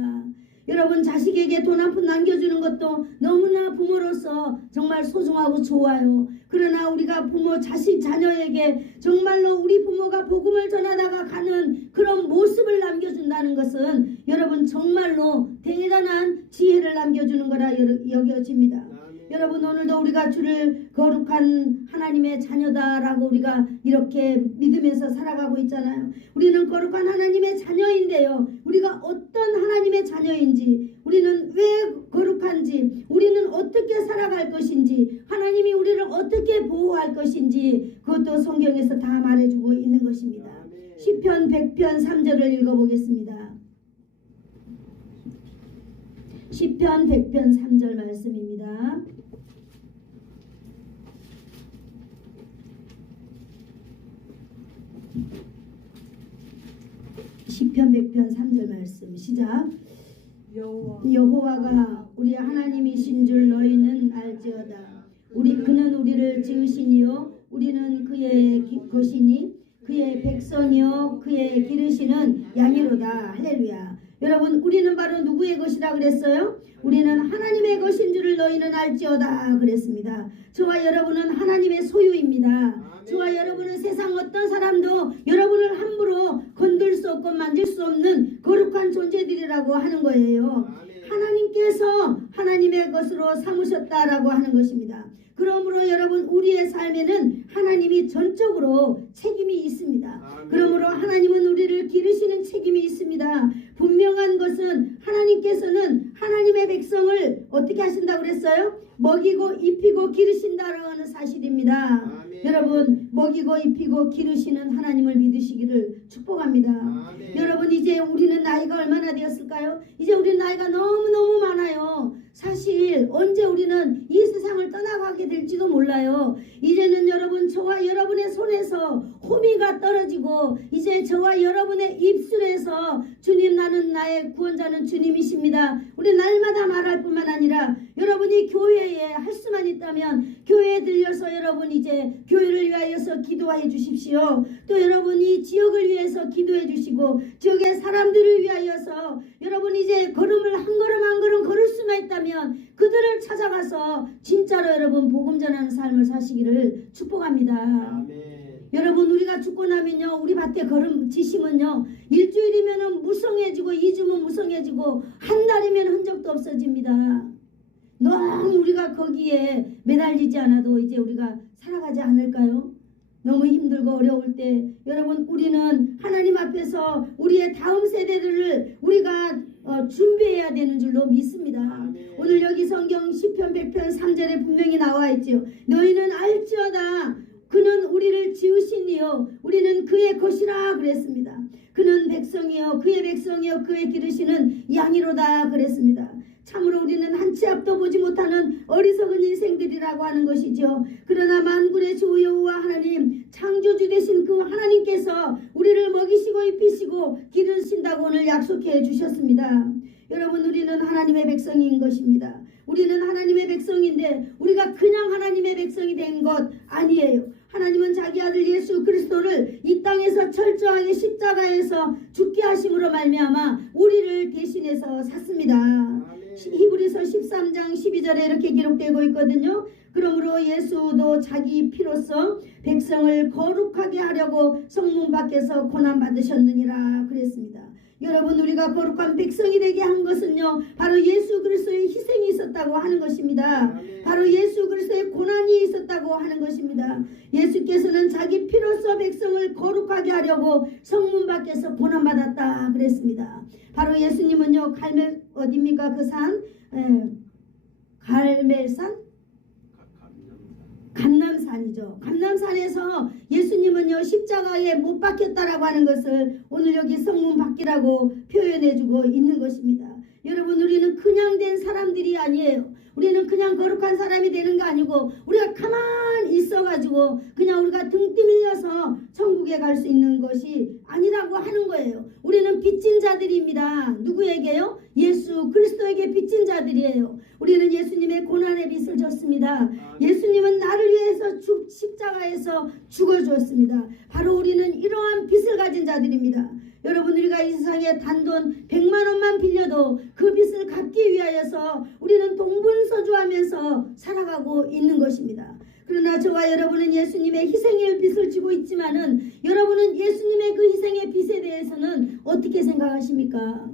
여러분, 자식에게 돈 한 푼 남겨주는 것도 너무나 부모로서 정말 소중하고 좋아요. 그러나 우리가 부모, 자식, 자녀에게 정말로 우리 부모가 복음을 전하다가 가는 그런 모습을 남겨준다는 것은 여러분 정말로 대단한 지혜를 남겨주는 거라 여겨집니다. 여러분, 오늘도 우리가 주를 거룩한 하나님의 자녀다라고 우리가 이렇게 믿으면서 살아가고 있잖아요. 우리는 거룩한 하나님의 자녀인데요, 우리가 어떤 하나님의 자녀인지, 우리는 왜 거룩한지, 우리는 어떻게 살아갈 것인지, 하나님이 우리를 어떻게 보호할 것인지, 그것도 성경에서 다 말해주고 있는 것입니다. 시편 100편 3절을 읽어보겠습니다. 시편 100편 3절 말씀입니다. 시편 100편 3절 말씀 시작. 여호와가 우리 하나님이신 줄 너희는 알지어다. 그는 우리를 지으시니요 우리는 그의 것이니 그의 백성이요 그의 기르시는 양이로다. 할렐루야. 여러분, 우리는 바로 누구의 것이라 그랬어요? 우리는 하나님의 것인 줄을 너희는 알지어다 그랬습니다. 저와 여러분은 하나님의 소유입니다. 저와 여러분은 세상 어떤 사람도 여러분을 함부로 건들 수 없고 만질 수 없는 거룩한 존재들이라고 하는 거예요. 하나님께서 하나님의 것으로 삼으셨다라고 하는 것입니다. 그러므로 여러분, 우리의 삶에는 하나님이 전적으로 책임이 있습니다. 그러므로 하나님은 우리를 기르시는 책임이 있습니다. 분명한 것은 하나님께서는 하나님의 백성을 어떻게 하신다고 그랬어요? 먹이고 입히고 기르신다라고 하는 사실입니다. 아멘. 여러분, 먹이고 입히고 기르시는 하나님을 믿으시기를 축복합니다. 아멘. 여러분, 이제 우리는 나이가 얼마나 되었을까요? 이제 우리 나이가 너무너무 많아요. 사실 언제 우리는 이 세상을 떠나가게 될지도 몰라요. 이제는 여러분, 저와 여러분의 손에서 호미가 떨어지고 이제 저와 여러분의 입술에서 주님, 나는 나의 구원자는 주님이십니다. 우리 날마다 말할 뿐만 아니라 여러분이 교회에 할 수만 있다면 교회에 들려서 여러분 이제 교회를 위하여서 기도해 주십시오. 또 여러분이 지역을 위해서 기도해 주시고 지역의 사람들을 위하여서 여러분 이제 걸음을 한 걸음 한 걸음 걸을 수만 있다면 그들을 찾아가서 진짜로 여러분 복음 전하는 삶을 사시기를 축복합니다. 아멘. 여러분, 우리가 죽고 나면요, 우리 밭에 걸음 지심은요, 일주일이면 무성해지고 2주면 무성해지고 한 달이면 흔적도 없어집니다. 너무 우리가 거기에 매달리지 않아도 이제 우리가 살아가지 않을까요? 너무 힘들고 어려울 때 여러분, 우리는 하나님 앞에서 우리의 다음 세대들을 우리가 준비해야 되는 줄로 믿습니다. 아멘. 오늘 여기 성경 시편 100편 3절에 분명히 나와 있지요. 너희는 알지어다 그는 우리를 지으시니요 우리는 그의 것이라 그랬습니다. 그는 백성이요 그의 백성이요 그의 기르시는 양이로다 그랬습니다. 참으로 우리는 한 치 앞도 보지 못하는 어리석은 인생들이라고 하는 것이죠. 그러나 만군의 주 여호와 하나님 창조주 되신 그 하나님께서 우리를 먹이시고 입히시고 기르신다고 오늘 약속해 주셨습니다. 여러분 우리는 하나님의 백성인 것입니다. 우리는 하나님의 백성인데 우리가 그냥 하나님의 백성이 된 것 아니에요. 하나님은 자기 아들 예수 그리스도를 이 땅에서 철저하게 십자가에서 죽게 하심으로 말미암아 우리를 대신해서 샀습니다. 히브리서 13장 12절에 이렇게 기록되고 있거든요. 그러므로 예수도 자기 피로써 백성을 거룩하게 하려고 성문 밖에서 고난받으셨느니라 그랬습니다. 여러분 우리가 거룩한 백성이 되게 한 것은요 바로 예수 그리스도의 희생이 있었다고 하는 것입니다. 바로 예수 그리스도의 고난이 있었다고 하는 것입니다. 예수께서는 자기 피로써 백성을 거룩하게 하려고 성문 밖에서 고난받았다 그랬습니다. 바로 예수님은요 어디입니까 그 산? 갈멜산? 감남산이죠. 감남산에서 예수님은요 십자가에 못 박혔다라고 하는 것을 오늘 여기 성문 밖이라고 표현해주고 있는 것입니다. 여러분 우리는 그냥 된 사람들이 아니에요. 우리는 그냥 거룩한 사람이 되는 거 아니고 우리가 가만히 있어가지고 그냥 우리가 등 떠밀려서 천국에 갈 수 있는 것이 아니라고 하는 거예요. 우리는 빚진 자들입니다. 누구에게요? 예수 그리스도에게 빚진 자들이에요. 우리는 예수님의 고난의 빚을 졌습니다. 예수님은 나를 위해서 십자가에서 죽어주었습니다. 바로 우리는 이러한 빚을 가진 자들입니다. 여러분 우리가 이 세상에 단돈 100만 원만 빌려도 그 빚을 갚기 위하여서 우리는 동분서주하면서 살아가고 있는 것입니다. 그러나 저와 여러분은 예수님의 희생의 빚을 지고 있지만은 여러분은 예수님의 그 희생의 빚에 대해서는 어떻게 생각하십니까?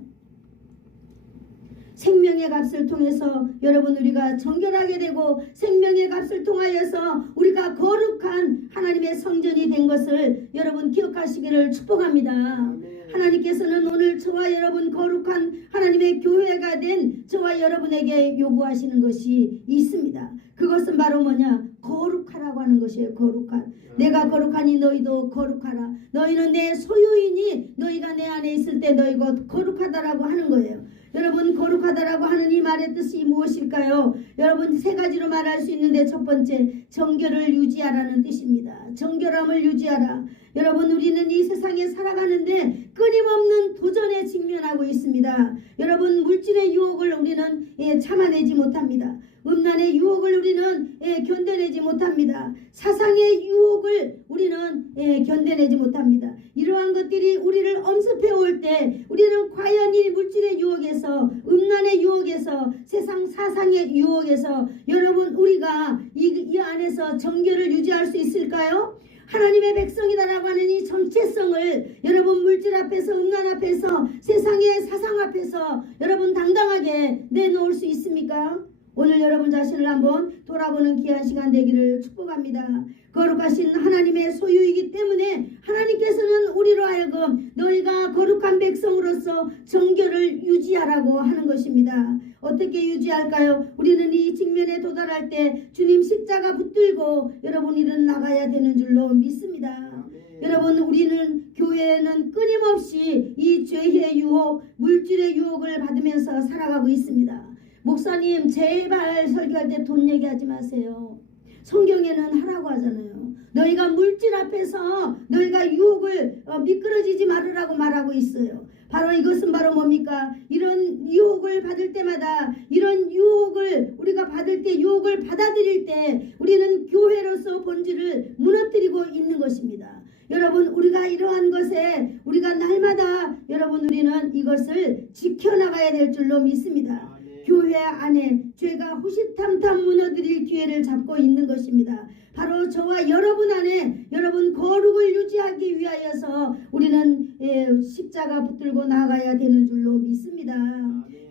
생명의 값을 통해서 여러분 우리가 정결하게 되고 생명의 값을 통하여서 우리가 거룩한 하나님의 성전이 된 것을 여러분 기억하시기를 축복합니다. 하나님께서는 오늘 저와 여러분 거룩한 하나님의 교회가 된 저와 여러분에게 요구하시는 것이 있습니다. 그것은 바로 뭐냐? 거룩하라고 하는 것이에요. 거룩한. 내가 거룩하니 너희도 거룩하라. 너희는 내 소유이니 너희가 내 안에 있을 때 너희가 거룩하다라고 하는 거예요. 여러분 거룩하다라고 하는 이 말의 뜻이 무엇일까요? 여러분 세 가지로 말할 수 있는데 첫 번째 정결을 유지하라는 뜻입니다. 정결함을 유지하라. 여러분 우리는 이 세상에 살아가는데 끊임없는 도전에 직면하고 있습니다. 여러분 물질의 유혹을 우리는 참아내지 못합니다. 음란의 유혹을 우리는 견뎌내지 못합니다. 사상의 유혹을 우리는 견뎌내지 못합니다. 이러한 것들이 우리를 엄습해 올 때 우리는 과연 이 물질의 유혹에서 음란의 유혹에서 세상 사상의 유혹에서 여러분 우리가 이 안에서 정결을 유지할 수 있을까요? 하나님의 백성이다라고 하는 이 정체성을 여러분 물질 앞에서 음란 앞에서 세상의 사상 앞에서 여러분 당당하게 내놓을 수 있습니까? 오늘 여러분 자신을 한번 돌아보는 귀한 시간 되기를 축복합니다. 거룩하신 하나님의 소유이기 때문에 하나님께서는 우리로 하여금 너희가 거룩한 백성으로서 정결을 유지하라고 하는 것입니다. 어떻게 유지할까요? 우리는 이 직면에 도달할 때 주님 십자가 붙들고 여러분 일은 나가야 되는 줄로 믿습니다. 여러분 우리는 교회는 끊임없이 이 죄의 유혹, 물질의 유혹을 받으면서 살아가고 있습니다. 목사님 제발 설교할 때 돈 얘기하지 마세요. 성경에는 하라고 하잖아요. 너희가 물질 앞에서 너희가 유혹을 미끄러지지 말으라고 말하고 있어요. 바로 이것은 바로 뭡니까? 이런 유혹을 받을 때마다 이런 유혹을 우리가 받을 때 유혹을 받아들일 때 우리는 교회로서 본질을 무너뜨리고 있는 것입니다. 여러분 우리가 이러한 것에 우리가 날마다 여러분 우리는 이것을 지켜나가야 될 줄로 믿습니다. 교회 안에 죄가 호시탐탐 무너뜨릴 기회를 잡고 있는 것입니다. 바로 저와 여러분 안에 여러분 거룩을 유지하기 위하여서 우리는 십자가 붙들고 나아가야 되는 줄로 믿습니다.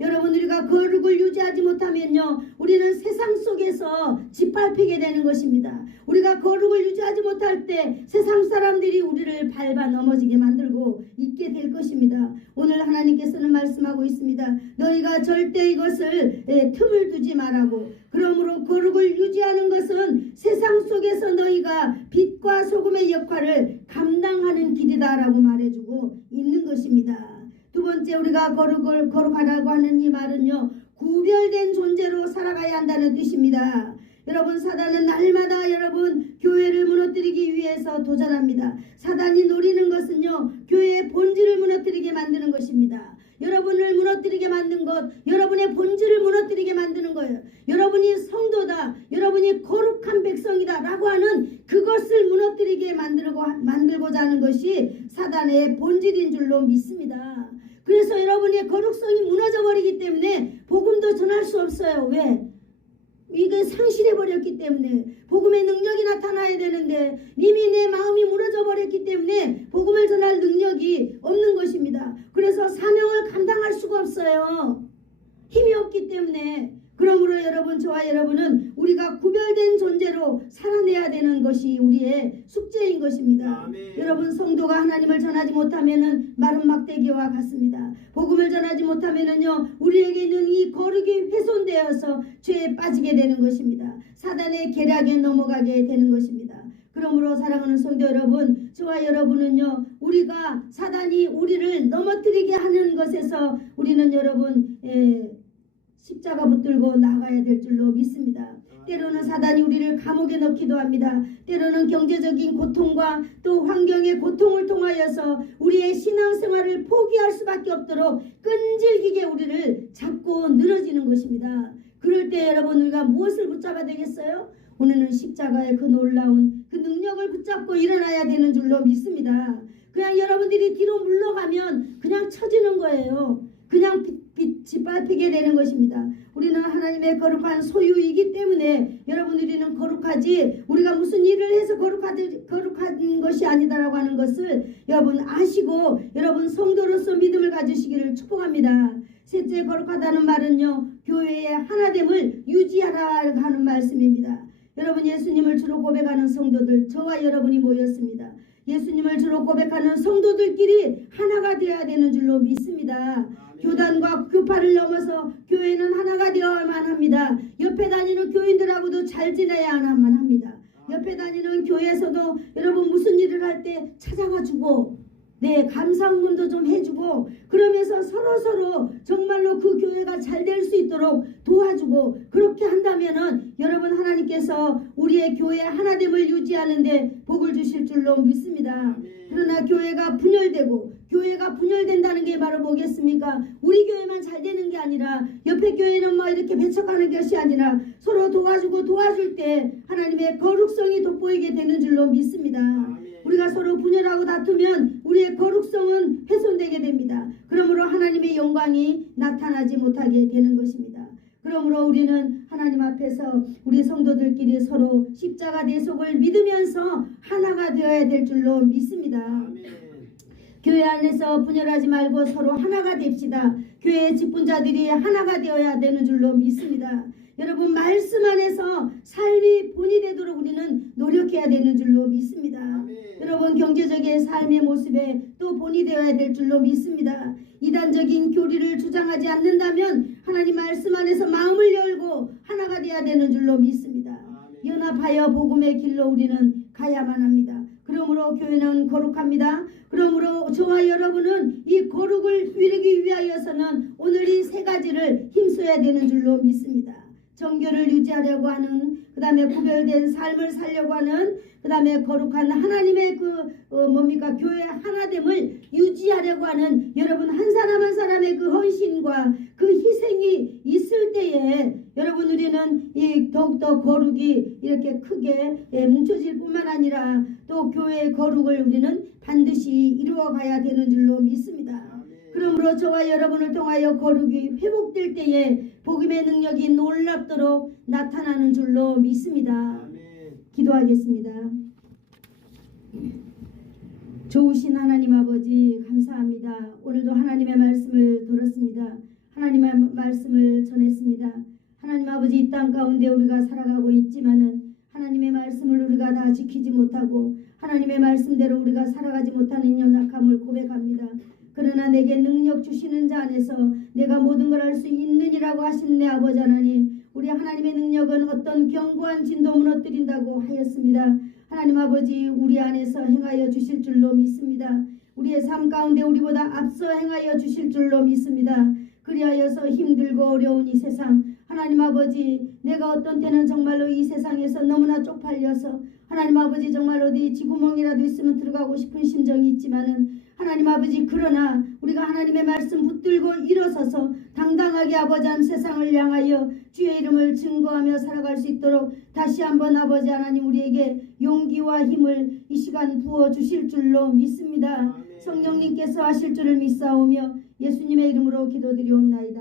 여러분 우리가 거룩을 유지하지 못하면요 우리는 세상 속에서 짓밟히게 되는 것입니다. 우리가 거룩을 유지하지 못할 때 세상 사람들이 우리를 밟아 넘어지게 만들고 있게 될 것입니다. 오늘 하나님께서는 말씀하고 있습니다. 너희가 절대 이것을 틈을 두지 말라고. 그러므로 거룩을 유지하는 것은 세상 속에서 너희가 빛과 소금의 역할을 감당하는 길이다라고 말해주고 있는 것입니다. 두 번째, 우리가 거룩하라고 하는 이 말은요, 구별된 존재로 살아가야 한다는 뜻입니다. 여러분, 사단은 날마다 여러분 교회를 무너뜨리기 위해서 도전합니다. 사단이 노리는 것은요, 교회의 본질을 무너뜨리게 만드는 것입니다. 여러분을 무너뜨리게 만든 것, 여러분의 본질을 무너뜨리게 만드는 거예요. 여러분이 성도다, 여러분이 거룩한 백성이다 라고 하는 그것을 무너뜨리게 만들고자 하는 것이 사단의 본질인 줄로 믿습니다. 그래서 여러분의 거룩성이 무너져 버리기 때문에 복음도 전할 수 없어요. 왜? 이게 상실해 버렸기 때문에. 복음의 능력이 나타나야 되는데 이미 내 마음이 무너져 버렸기 때문에 복음을 전할 능력이 없는 것입니다. 그래서 사명을 감당할 수가 없어요. 힘이 없기 때문에. 그러므로 여러분, 저와 여러분은 우리가 구별된 존재로 살아내야 되는 것이 우리의 숙제인 것입니다. 아멘. 여러분, 성도가 하나님을 전하지 못하면은 마른 막대기와 같습니다. 복음을 전하지 못하면은요, 우리에게 있는 이 거룩이 훼손되어서 죄에 빠지게 되는 것입니다. 사단의 계략에 넘어가게 되는 것입니다. 그러므로 사랑하는 성도 여러분, 저와 여러분은요, 우리가 사단이 우리를 넘어뜨리게 하는 것에서 우리는 여러분 십자가 붙들고 나가야 될 줄로 믿습니다. 때로는 사단이 우리를 감옥에 넣기도 합니다. 때로는 경제적인 고통과 또 환경의 고통을 통하여서 우리의 신앙생활을 포기할 수밖에 없도록 끈질기게 우리를 잡고 늘어지는 것입니다. 그럴 때 여러분, 우리가 무엇을 붙잡아야 되겠어요? 오늘은 십자가의 그 놀라운 그 능력을 붙잡고 일어나야 되는 줄로 믿습니다. 그냥 여러분들이 뒤로 물러가면 그냥 처지는 거예요. 그냥 짓밟히게 되는 것입니다. 우리는 하나님의 거룩한 소유이기 때문에 여러분, 우리는 거룩하지 우리가 무슨 일을 해서 거룩한 것이 아니다라고 하는 것을 여러분 아시고 여러분 성도로서 믿음을 가지시기를 축복합니다. 셋째, 거룩하다는 말은요, 교회의 하나됨을 유지하라 하는 말씀입니다. 여러분, 예수님을 주로 고백하는 성도들, 저와 여러분이 모였습니다. 예수님을 주로 고백하는 성도들끼리 하나가 되어야 되는 줄로 믿습니다. 교단과 교파를 넘어서 교회는 하나가 되어야만 합니다. 옆에 다니는 교인들하고도 잘 지내야만 합니다. 옆에 다니는 교회에서도 여러분 무슨 일을 할 때 찾아가주고 감사응문도 좀 해주고 그러면서 서로 정말로 그 교회가 잘 될 수 있도록 도와주고 그렇게 한다면은 여러분, 하나님께서 우리의 교회 하나됨을 유지하는데 복을 주실 줄로 믿습니다. 그러나 교회가 분열된다는 게 바로 뭐겠습니까? 우리 교회만 잘 되는 게 아니라 옆에 교회는 뭐 이렇게 배척하는 것이 아니라 서로 도와주고 도와줄 때 하나님의 거룩성이 돋보이게 되는 줄로 믿습니다. 우리가 서로 분열하고 다투면 우리의 거룩성은 훼손되게 됩니다. 그러므로 하나님의 영광이 나타나지 못하게 되는 것입니다. 그러므로 우리는 하나님 앞에서 우리 성도들끼리 서로 십자가 대속을 믿으면서 하나가 되어야 될 줄로 믿습니다. 교회 안에서 분열하지 말고 서로 하나가 됩시다. 교회의 직분자들이 하나가 되어야 되는 줄로 믿습니다. 여러분, 말씀 안에서 삶이 본이 되도록 우리는 노력해야 되는 줄로 믿습니다. 여러분, 경제적인 삶의 모습에 또 본이 되어야 될 줄로 믿습니다. 이단적인 교리를 주장하지 않는다면 하나님 말씀 안에서 마음을 열고 하나가 되어야 되는 줄로 믿습니다. 연합하여 복음의 길로 우리는 가야만 합니다. 그러므로 교회는 거룩합니다. 그러므로 저와 여러분은 이 거룩을 이루기 위하여서는 오늘 이 세 가지를 힘써야 되는 줄로 믿습니다. 정결을 유지하려고 하는, 그 다음에 구별된 삶을 살려고 하는, 그 다음에 거룩한 하나님의 교회 하나됨을 유지하려고 하는 여러분 한 사람 한 사람의 그 헌신과 그 희생이 있을 때에 여러분, 우리는 이 더욱더 거룩이 이렇게 크게 뭉쳐질 뿐만 아니라 또 교회의 거룩을 우리는 반드시 이루어가야 되는 줄로 믿습니다. 그러므로 저와 여러분을 통하여 거룩이 회복될 때에 복음의 능력이 놀랍도록 나타나는 줄로 믿습니다. 기도하겠습니다. 좋으신 하나님 아버지, 감사합니다. 오늘도 하나님의 말씀을 들었습니다. 하나님의 말씀을 전했습니다. 하나님 아버지, 아버지 이 땅 가운데 우리가 살아가고 있지만은 하나님의 말씀을 우리가 다 지키지 못하고 하나님의 말씀대로 우리가 살아가지 못하는 연약함을 고백합니다. 그러나 내게 능력 주시는 자 안에서 내가 모든 걸 할 수 있느니라고 하신 내 아버지 하나님, 우리 하나님의 능력은 어떤 견고한 진도 무너뜨린다고 하였습니다. 하나님 아버지, 우리 안에서 행하여 주실 줄로 믿습니다. 우리의 삶 가운데 우리보다 앞서 행하여 주실 줄로 믿습니다. 그리하여서 힘들고 어려운 이 세상, 하나님 아버지, 내가 어떤 때는 정말로 이 세상에서 너무나 쪽팔려서 하나님 아버지 정말 어디 지구멍이라도 있으면 들어가고 싶은 심정이 있지만은 하나님 아버지, 그러나 우리가 하나님의 말씀 붙들고 일어서서 당당하게 아버지 한 세상을 향하여 주의 이름을 증거하며 살아갈 수 있도록 다시 한번 아버지 하나님 우리에게 용기와 힘을 이 시간 부어주실 줄로 믿습니다. 성령님께서 하실 줄을 믿사오며 예수님의 이름으로 기도드리옵나이다.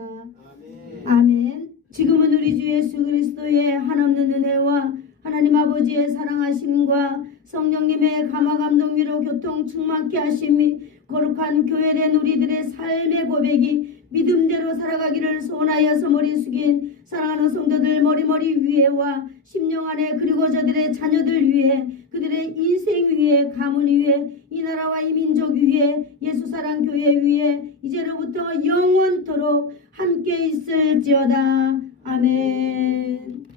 아멘. 지금은 우리 주 예수 그리스도의 한없는 은혜와 하나님 아버지의 사랑하심과 성령님의 감화 감동 위로 교통 충만케 하심이 거룩한 교회된 우리들의 삶의 고백이 믿음대로 살아가기를 소원하여서 머리 숙인 사랑하는 성도들 머리 위에와 심령 안에 그리고 저들의 자녀들 위에 그들의 인생 위에 가문 위에 이 나라와 이 민족 위에 예수사랑 교회 위에 이제로부터 영원토록 함께 있을지어다. 아멘.